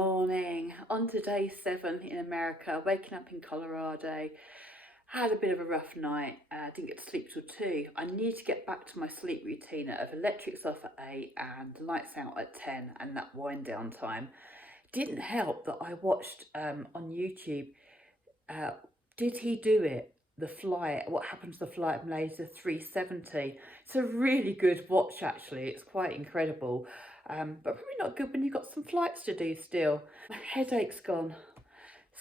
morning. On to day 7 in America, waking up in Colorado. Had a bit of a rough night, didn't get to sleep till 2. I need to get back to my sleep routine of electrics off at 8 and lights out at 10 and that wind down time. Didn't help that I watched on YouTube, Did He Do It? The flight, what happened to the flight Malaysia 370. It's a really good watch actually, it's quite incredible. But probably not good when you've got some flights to do still. My headache's gone.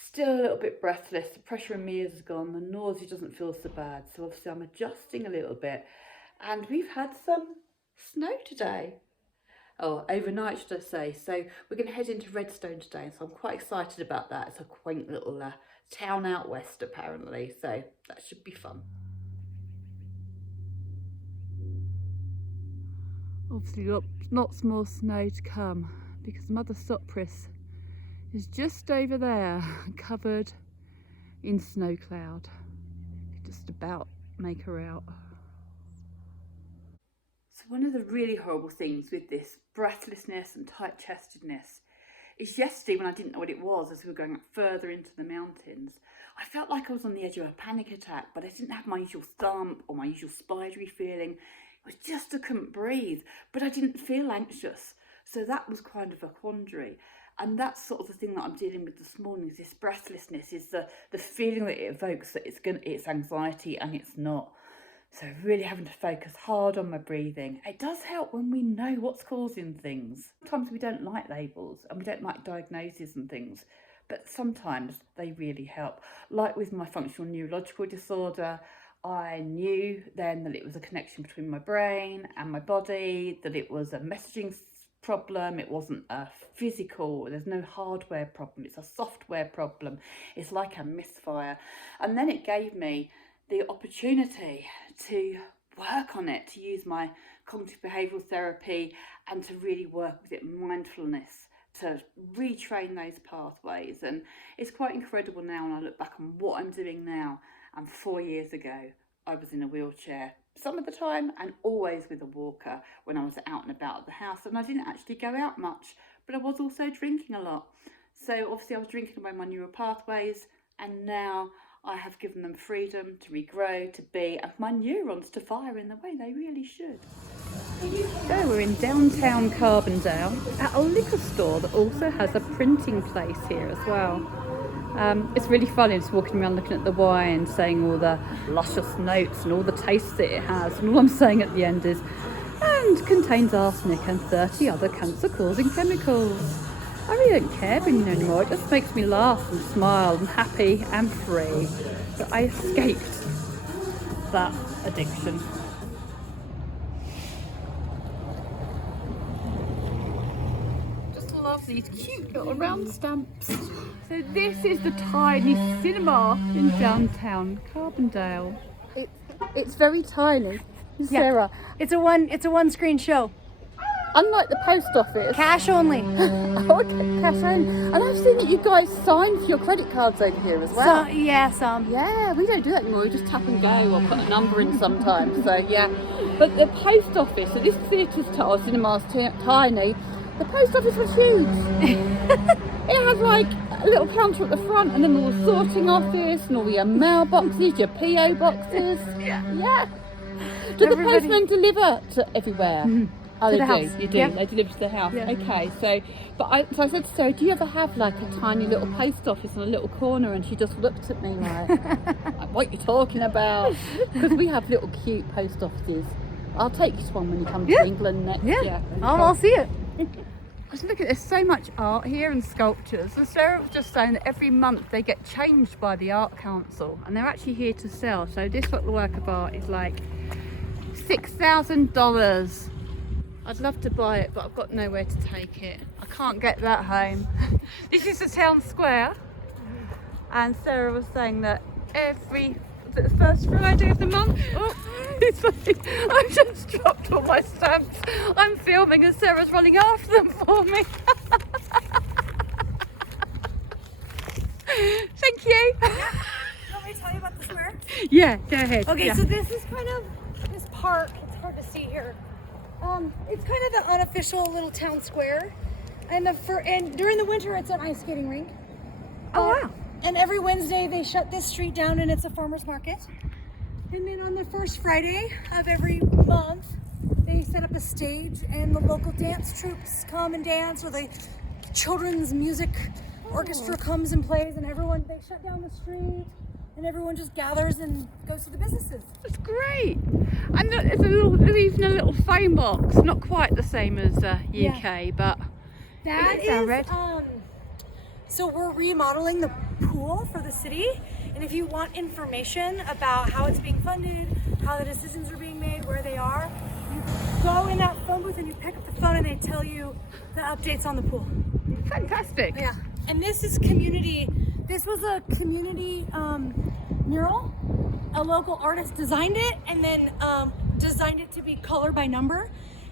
Still a little bit breathless. The pressure in my ears is gone. The nausea doesn't feel so bad. So obviously I'm adjusting a little bit. And we've had some snow today. Oh, overnight should I say. So we're going to head into Redstone today. So I'm quite excited about that. It's a quaint little town out west apparently. So that should be fun. Obviously lots more snow to come because Mother Sopris is just over there, covered in snow cloud. You can just about make her out. So one of the really horrible things with this breathlessness and tight-chestedness is yesterday when I didn't know what it was as we were going further into the mountains. I felt like I was on the edge of a panic attack, but I didn't have my usual thump or my usual spidery feeling. It was just I couldn't breathe, but I didn't feel anxious. So that was kind of a quandary. And that's sort of the thing that I'm dealing with this morning, is this breathlessness, is the feeling that it evokes that it's anxiety and it's not. So really having to focus hard on my breathing. It does help when we know what's causing things. Sometimes we don't like labels and we don't like diagnoses and things, but sometimes they really help. Like with my functional neurological disorder, I knew then that it was a connection between my brain and my body, that it was a messaging problem, it wasn't a physical, there's no hardware problem, it's a software problem. It's like a misfire. And then it gave me the opportunity to work on it, to use my cognitive behavioural therapy and to really work with it, mindfulness, to retrain those pathways. And it's quite incredible now when I look back on what I'm doing now. And 4 years ago I was in a wheelchair some of the time and always with a walker when I was out and about at the house, and I didn't actually go out much, but I was also drinking a lot. So obviously I was drinking away my neural pathways, and now I have given them freedom to regrow, to be, and my neurons to fire in the way they really should. So we're in downtown Carbondale at a liquor store that also has a printing place here as well. It's really funny just walking around looking at the wine, saying all the luscious notes and all the tastes that it has, and all I'm saying at the end is, and contains arsenic and 30 other cancer-causing chemicals. I really don't care anymore. It just makes me laugh and smile and happy and free that I escaped that addiction. Just love these cute little round stamps. So this is the tiny cinema in downtown Carbondale. It's very tiny, Sarah. Yeah. It's a one screen show. Unlike the post office. Cash only. Oh, okay, cash only. And I've seen that you guys sign for your credit cards over here as well. Some. Yeah, we don't do that anymore. We just tap and go or put a number in sometimes. So yeah. But the post office, so this theatre's cinema's tiny. The post office was huge. It had like a little counter at the front, and then all the sorting office and all your mailboxes, your PO boxes. Yeah. Do the postmen deliver to everywhere? Mm-hmm. Oh, to they the do. house. You do. Yeah. They deliver to the house. Yeah. Okay. So I said to Sarah, do you ever have like a tiny little post office in a little corner? And she just looked at me like, what are you talking about? Because we have little cute post offices. I'll take you to one when you come to England next. Yeah. I'll see it. Just look at, there's so much art here and sculptures. And Sarah was just saying that every month they get changed by the Art Council, and they're actually here to sell. So this little work of art is like $6,000. I'd love to buy it, but I've got nowhere to take it. I can't get that home. This is the town square, and Sarah was saying that the first Friday of the month. Oh, it's like, I've just dropped all my stamps. I'm filming and Sarah's running after them for me. Thank you. You want me to tell you about the square? Yeah, go ahead. Okay, yeah. so this is kind of this park. It's hard to see here. It's kind of the unofficial little town square. And during the winter, it's an ice skating rink. Oh wow. And every Wednesday they shut this street down and it's a farmer's market. And then on the first Friday of every month, they set up a stage and the local dance troops come and dance, or the children's music orchestra comes and plays, and they shut down the street and everyone just gathers and goes to the businesses. That's great. And there's even a little phone box, not quite the same as UK, but that it is red. So we're remodeling the pool for the city, and if you want information about how it's being funded, how the decisions are being made, where they are, you go in that phone booth and you pick up the phone and they tell you the updates on the pool. Fantastic. Yeah. And this was a community mural. A local artist designed it and then designed it to be color by number.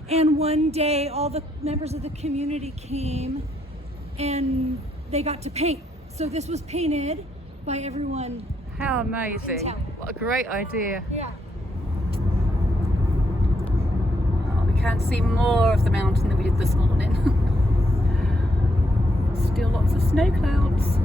And one day all the members of the community came and they got to paint. So this was painted by everyone. How amazing. What a great idea. Yeah. Oh, we can see more of the mountain than we did this morning. Still lots of snow clouds.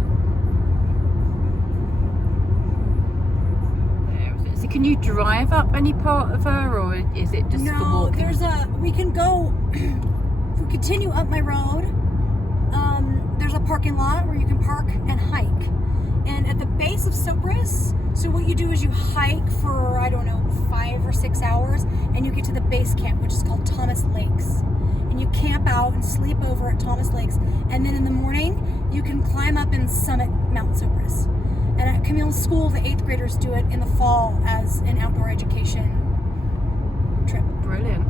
There it is. So can you drive up any part of her, or is it just for walking? We can go, if we continue up my road, there's a parking lot where you can park and hike. And at the base of Cypress, so what you do is you hike for, 5 or 6 hours, and you get to the base camp, which is called Thomas Lakes. And you camp out and sleep over at Thomas Lakes. And then in the morning, you can climb up and summit Mount Cypress. And at Camille's school, the 8th graders do it in the fall as an outdoor education trip. Brilliant.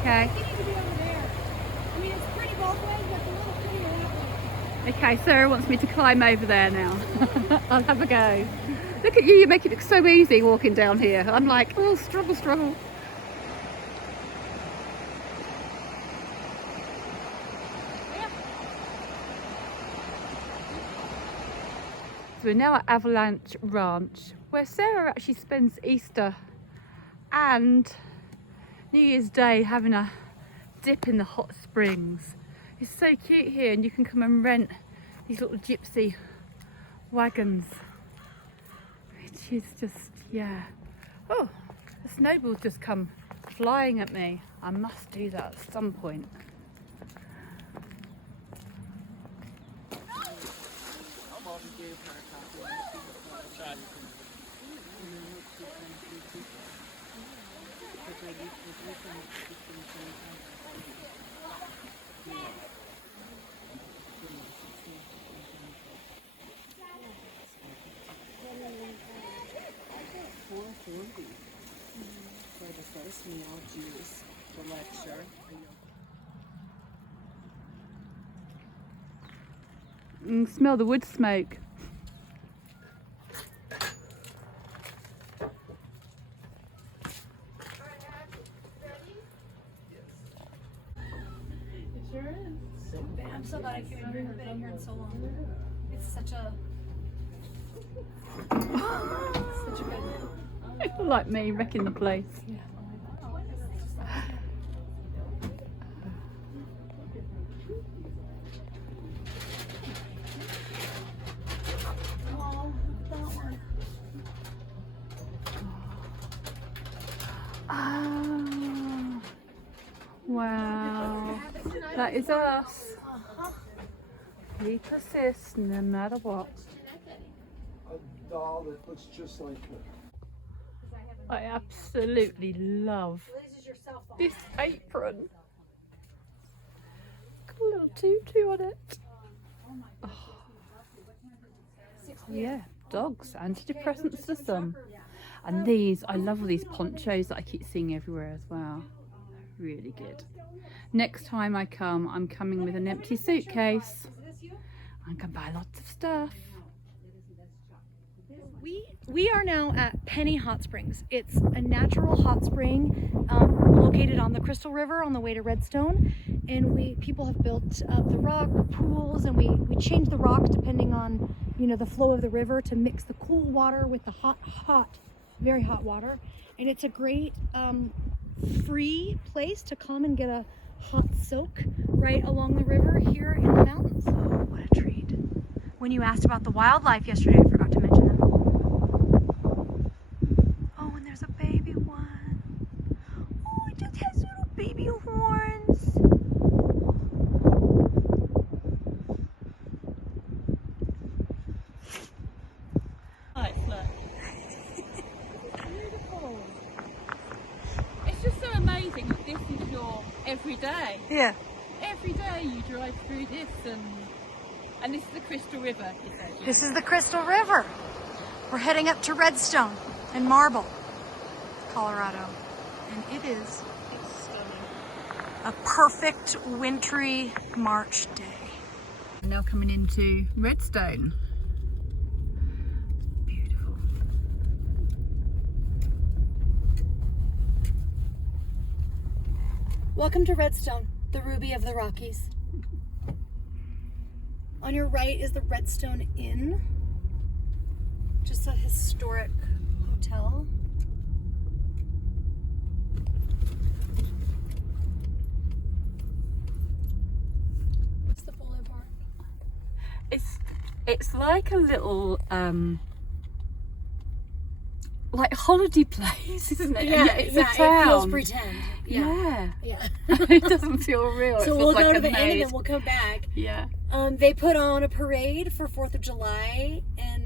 Okay. Okay, Sarah wants me to climb over there now. I'll have a go. Look at you, you make it look so easy walking down here. I'm like, oh, struggle. So we're now at Avalanche Ranch, where Sarah actually spends Easter and New Year's Day having a dip in the hot springs. It's so cute here, and you can come and rent these little gypsy wagons, which is just, yeah. Oh, the snowball's just come flying at me. I must do that at some point. For the first meal, juice, the lecture. Smell the wood smoke. I'm so glad I came in here. I've been in here in so long. It's such a People like me wrecking the place. Oh, wow, that is us. We persist no matter what. A doll that looks just like her. I absolutely love this apron. Got a little tutu on it. Oh. Yeah, dogs, antidepressants for some. And these, I love all these ponchos that I keep seeing everywhere as well. Really good. Next time I come, I'm coming with an empty suitcase. I can buy lots of stuff. We are now at Penny Hot Springs. It's a natural hot spring located on the Crystal River on the way to Redstone. and people have built up the rock pools, and we change the rocks depending on, you know, the flow of the river to mix the cool water with the very hot water. And it's a great free place to come and get a hot soak right along the river here in the mountains. Oh, what a treat. When you asked about the wildlife yesterday, I forgot to mention them. Oh, and there's a baby one. Oh, it just has little baby horns. Beautiful. It's just so amazing that this is your everyday. Yeah. Every day you drive through this, and this is the Crystal River, you said. This is the Crystal River. We're heading up to Redstone and Marble, Colorado. And it's stunning. a perfect wintry March day. We're now coming into Redstone. Beautiful. Welcome to Redstone, the Ruby of the Rockies. On your right is the Redstone Inn, just a historic hotel. It's the boulevard. It's like a little like holiday place, isn't it? Yeah, it's yeah, a town. it feels pretend. Yeah. Yeah. It doesn't feel real. So it we'll feels like go to a the end and maze. then we'll come back. Yeah. They put on a parade for 4th of July, and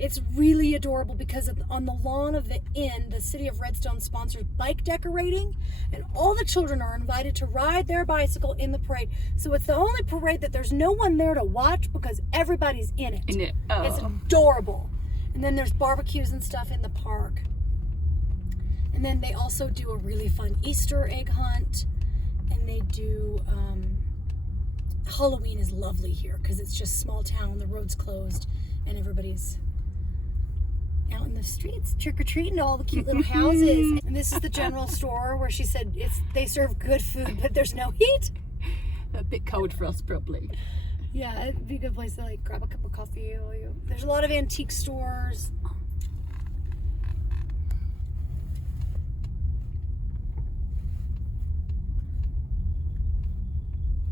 it's really adorable because on the lawn of the inn, the city of Redstone sponsors bike decorating, and all the children are invited to ride their bicycle in the parade. So it's the only parade that there's no one there to watch because everybody's in it. In it. Oh. It's adorable. And then there's barbecues and stuff in the park. And then they also do a really fun Easter egg hunt, and they do Halloween is lovely here because it's just small town, the road's closed, and everybody's out in the streets trick-or-treating, all the cute little houses. And this is the general store where she said they serve good food, but there's no heat. A bit cold for us, probably. Yeah, it'd be a good place to like grab a cup of coffee. There's a lot of antique stores.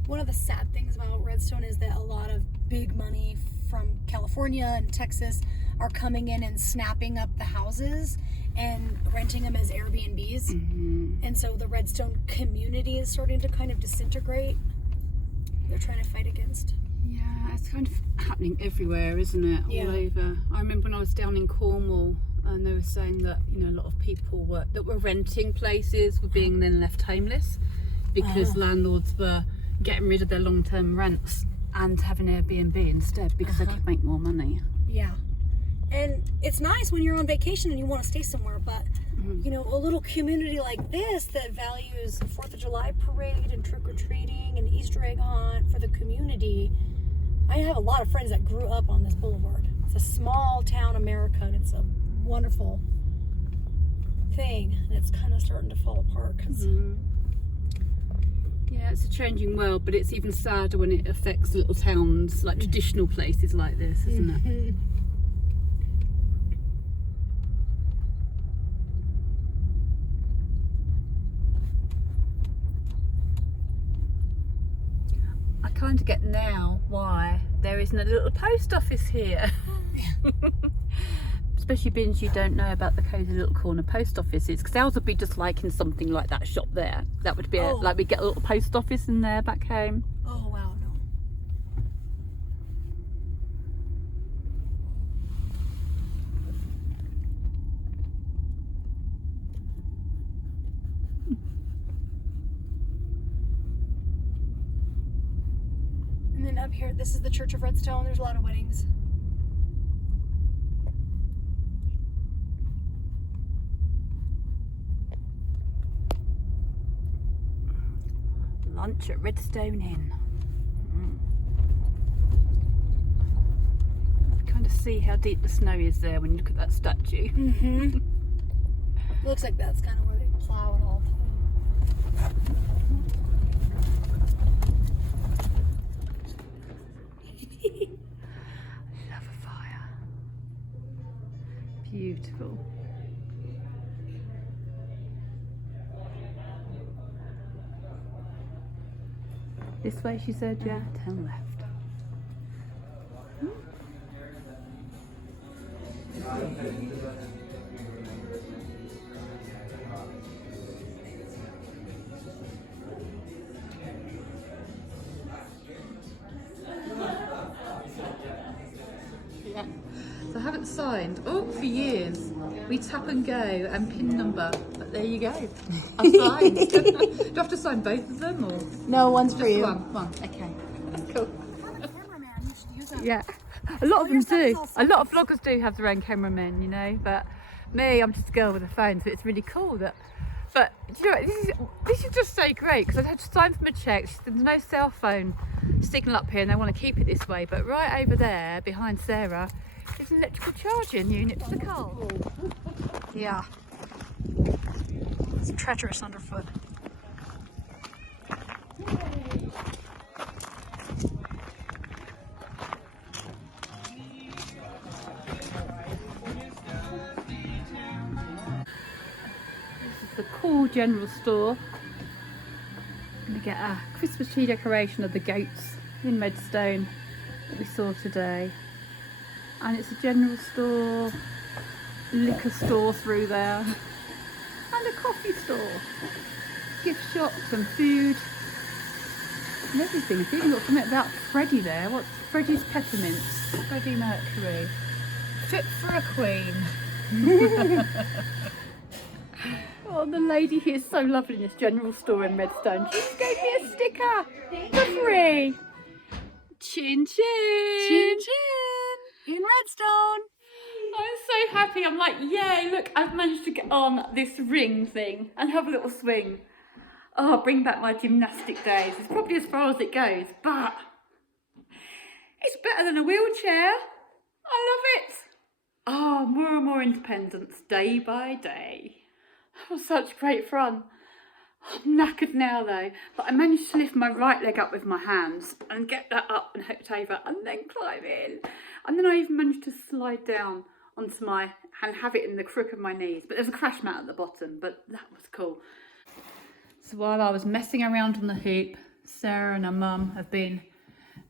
One of the sad things about Redstone is that a lot of big money from California and Texas are coming in and snapping up the houses and renting them as Airbnbs. Mm-hmm. And so the Redstone community is starting to kind of disintegrate. They're trying to fight against. Yeah, it's kind of happening everywhere, isn't it? Yeah. All over. I remember when I was down in Cornwall, and they were saying that, you know, a lot of people that were renting places were being then left homeless because landlords were getting rid of their long-term rents and having Airbnb instead because they could make more money. Yeah. And it's nice when you're on vacation and you want to stay somewhere, but you know, a little community like this that values the 4th of July parade and trick-or-treating and Easter egg hunt for the community. I have a lot of friends that grew up on this boulevard. It's a small town America, and it's a wonderful thing, and it's kind of starting to fall apart. Yeah, it's a changing world, but it's even sadder when it affects little towns, like traditional places like this, isn't it? I kind of get now why there isn't a little post office here. Especially being you don't know about the cosy little corner post offices, because ours would be just like in something like that shop there. That would be like we get a little post office in there back home. Oh wow, no. And then up here, this is the Church of Redstone. There's a lot of weddings. Lunch at Redstone Inn. Kind of see how deep the snow is there when you look at that statue. Looks like that's kind of where they plow it all through. beautiful. This way, she said, yeah, turn left. Yeah. So I haven't signed, for years. We tap and go and pin number, but there you go. I've signed. Do you have to sign both of them or? No, one's Just for you. one, okay. Cool. Cameraman, you should use them. Yeah, a lot of them your stuff is do. all A lot of vloggers do have their own cameramen, you know, but me, I'm just a girl with a phone, so it's really cool that. But do you know what, this is just so great because I had to sign for my checks. There's no cell phone signal up here, and they want to keep it this way. But right over there, behind Sarah, is an electrical charging unit for the car. Yeah. It's treacherous underfoot. The cool general store. Gonna get a Christmas tree decoration of the goats in Redstone that we saw today. And it's a general store, liquor store through there, and a coffee store, gift shops and food and everything. It's even got something about Freddie there. What's Freddie's peppermints? Freddie Mercury. Fit for a queen. Oh, the lady here is so lovely in this general store in Redstone. She just gave me a sticker for free. Chin chin. Chin chin in Redstone. I'm so happy. I'm like, yay, look, I've managed to get on this ring thing and have a little swing. Oh, bring back my gymnastic days. It's probably as far as it goes, but it's better than a wheelchair. I love it. Oh, more and more independence day by day. That was such great fun. I'm knackered now though, but I managed to lift my right leg up with my hands and get that up and hooked over and then climb in. And then I even managed to slide down onto my and have it in the crook of my knees. But there's a crash mat at the bottom, but that was cool. So while I was messing around on the hoop, Sarah and her mum have been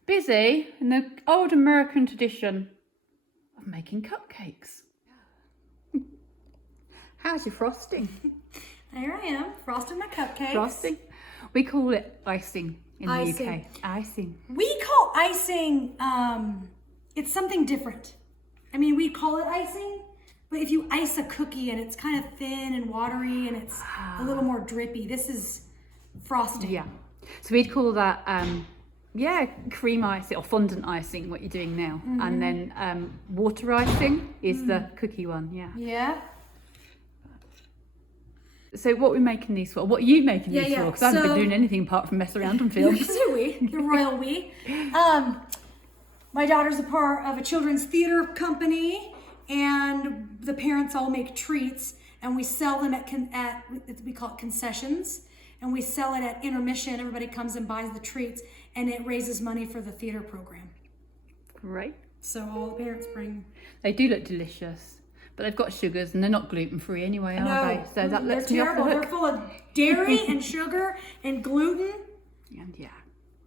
busy in the old American tradition of making cupcakes. How's your frosting? Here I am, frosting my cupcakes. Frosting? We call it icing in the Icing. UK. Icing. We call icing, it's something different. I mean, we call it icing, but if you ice a cookie and it's kind of thin and watery and it's a little more drippy, this is frosting. Yeah. So we'd call that, cream icing or fondant icing, what you're doing now. Mm-hmm. And then water icing is the cookie one, yeah. Yeah. So what are we making these for? What are you making these for? Because I haven't been doing anything apart from mess around on film. The royal we. My daughter's a part of a children's theater company, and the parents all make treats, and we sell them at we call it concessions, and we sell it at intermission. Everybody comes and buys the treats, and it raises money for the theater program. Great. So all the parents bring. They do look delicious. But they've got sugars and they're not gluten-free anyway, are they? So that they're lets me off the terrible. hook. They're full of dairy and sugar and gluten. And yeah,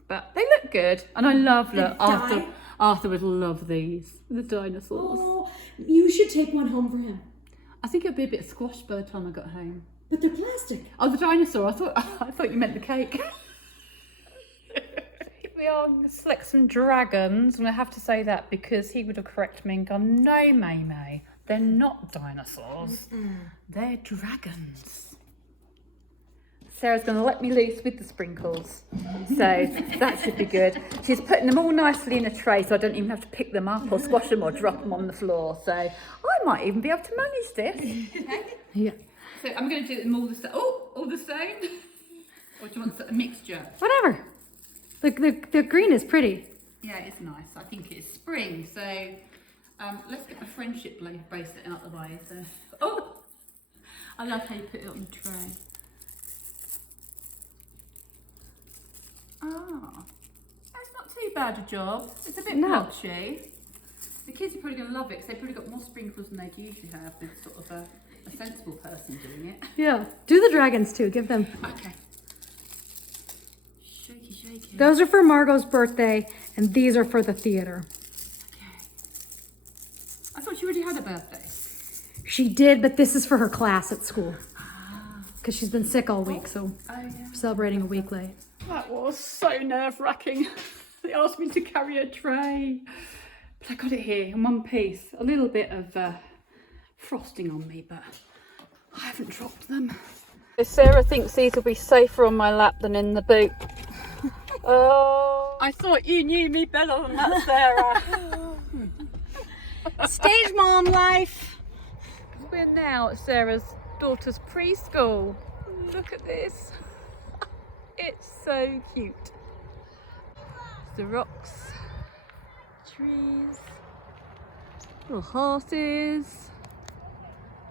but they look good. And I love that dye. Arthur would love these, the dinosaurs. Oh, you should take one home for him. I think it'd be a bit squashed by the time I got home. But they're plastic. Oh, the dinosaur. I thought you meant the cake. We are going to select some dragons, and I have to say that because he would have corrected me and gone, no, May. They're not dinosaurs. They're dragons. Sarah's going to let me loose with the sprinkles. So that should be good. She's putting them all nicely in a tray so I don't even have to pick them up or squash them or drop them on the floor. So I might even be able to manage this. Yeah. So I'm going to do them all the same. Oh, all the same? Or do you want a mixture? Whatever. The green is pretty. Yeah, it's nice. I think it's spring. So let's get my friendship bracelet out of the way. So, oh, I love how you put it on the tray. Ah, that's not too bad a job. It's a bit blotchy. The kids are probably going to love it because they've probably got more sprinkles than they'd usually have with sort of a sensible person doing it. Yeah. Do the dragons too. Give them. Okay. Shaky, shaky. Those are for Margot's birthday, and these are for the theater. Okay. I thought she already had a birthday. She did, but this is for her class at school. Because she's been sick all week, so yeah. celebrating a week late. That was so nerve-wracking. They asked me to carry a tray. But I got it here in one piece. A little bit of frosting on me, but I haven't dropped them. Sarah thinks these will be safer on my lap than in the boot. Oh, I thought you knew me better than that, Sarah. Stage mom life. We're now at Sarah's daughter's preschool. Look at this. It's so cute. The rocks, trees, little horses,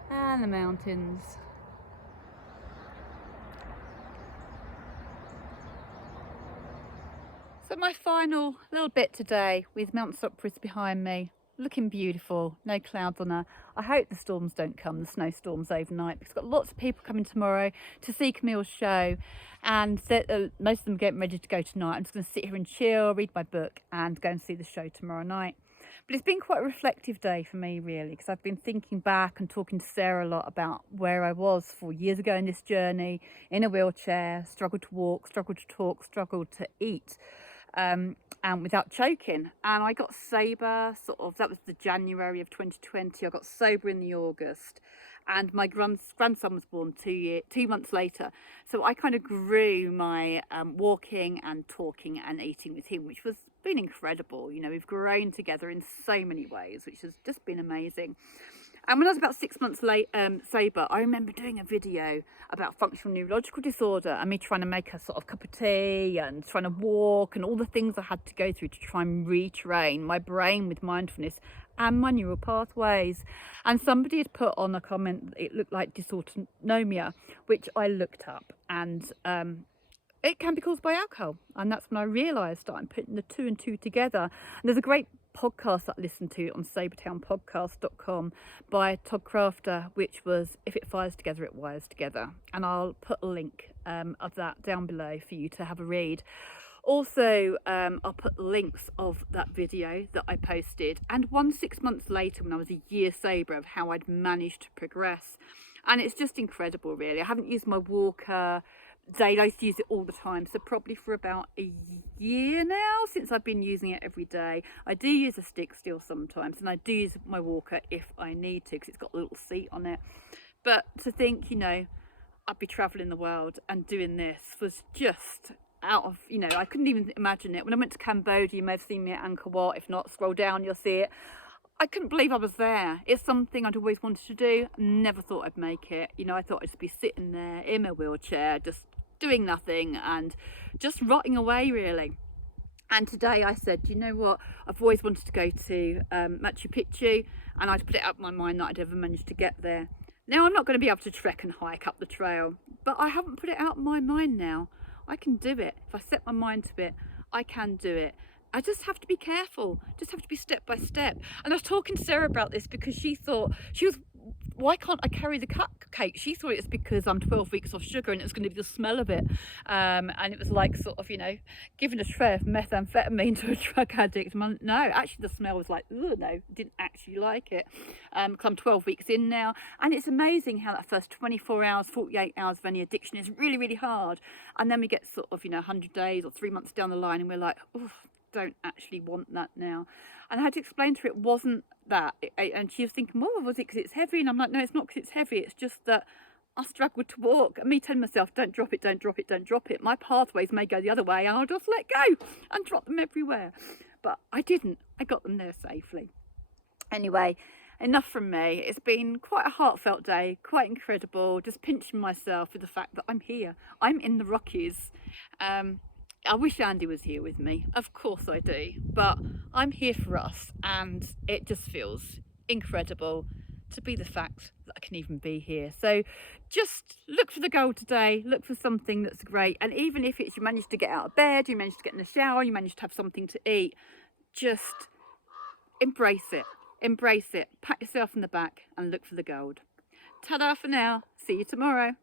and the mountains. So my final little bit today with Mount Sopris behind me, looking beautiful, no clouds on her. I hope the storms don't come, the snowstorms overnight, because I've got lots of people coming tomorrow to see Camille's show, and most of them are getting ready to go tonight. I'm just going to sit here and chill, read my book, and go and see the show tomorrow night. But it's been quite a reflective day for me, really, because I've been thinking back and talking to Sarah a lot about where I was 4 years ago in this journey, in a wheelchair, struggled to walk, struggled to talk, struggled to eat, and without choking. And I got sober, sort of, that was the January of 2020. I got sober in the August, and my grandson was born 2 months later. So I kind of grew my walking and talking and eating with him, which was been incredible. You know, we've grown together in so many ways, which has just been amazing. And when I was about 6 months sober, I remember doing a video about functional neurological disorder and me trying to make a sort of cup of tea and trying to walk and all the things I had to go through to try and retrain my brain with mindfulness and my neural pathways. And somebody had put on a comment that it looked like dysautonomia, which I looked up, and it can be caused by alcohol. And that's when I realised that I'm putting the two and two together. And there's a great podcast that I listened to on sobertownpodcast.com by Todd Crafter, which was If It Fires Together, It Wires Together. And I'll put a link of that down below for you to have a read. Also, I'll put links of that video that I posted, and 6 months later when I was a year sober, of how I'd managed to progress. And it's just incredible, really. I haven't used my walker daily. I used to use it all the time, so probably for about a year now since I've been using it every day. I do use a stick still sometimes, and I do use my walker if I need to, because it's got a little seat on it. But to think, you know, I'd be travelling the world and doing this was just out of, you know, I couldn't even imagine it. When I went to Cambodia, you may have seen me at Angkor Wat. If not, scroll down, you'll see it. I couldn't believe I was there. It's something I'd always wanted to do. Never thought I'd make it. You know, I thought I'd just be sitting there in my wheelchair, just doing nothing and just rotting away, really. And today I said, you know what, I've always wanted to go to Machu Picchu, and I'd put it out of my mind that I'd ever managed to get there. Now I'm not going to be able to trek and hike up the trail, but I haven't put it out of my mind now. I can do it. If I set my mind to it, I can do it. I just have to be careful, just have to be step by step. And I was talking to Sarah about this because she thought, why can't I carry the cupcake? She thought it was because I'm 12 weeks off sugar and it was going to be the smell of it. And it was like sort of, you know, giving a tray of methamphetamine to a drug addict. No, actually the smell was like, oh no, didn't actually like it. Because I'm 12 weeks in now. And it's amazing how that first 24 hours, 48 hours of any addiction is really, really hard. And then we get sort of, you know, 100 days or 3 months down the line and we're like, oh, don't actually want that now. And I had to explain to her it wasn't that. And she was thinking, well, was it because it's heavy? And I'm like, no, it's not because it's heavy. It's just that I struggled to walk. And me telling myself, don't drop it, don't drop it, don't drop it. My pathways may go the other way and I'll just let go and drop them everywhere. But I didn't. I got them there safely. Anyway, enough from me. It's been quite a heartfelt day, quite incredible. Just pinching myself with the fact that I'm here. I'm in the Rockies. I wish Andy was here with me, of course I do, but I'm here for us, and it just feels incredible to be the fact that I can even be here. So just look for the goal today, look for something that's great, and even if it's you manage to get out of bed, you manage to get in the shower, you manage to have something to eat, just embrace it. Embrace it. Pat yourself on the back and look for the gold. Ta-da for now. See you tomorrow.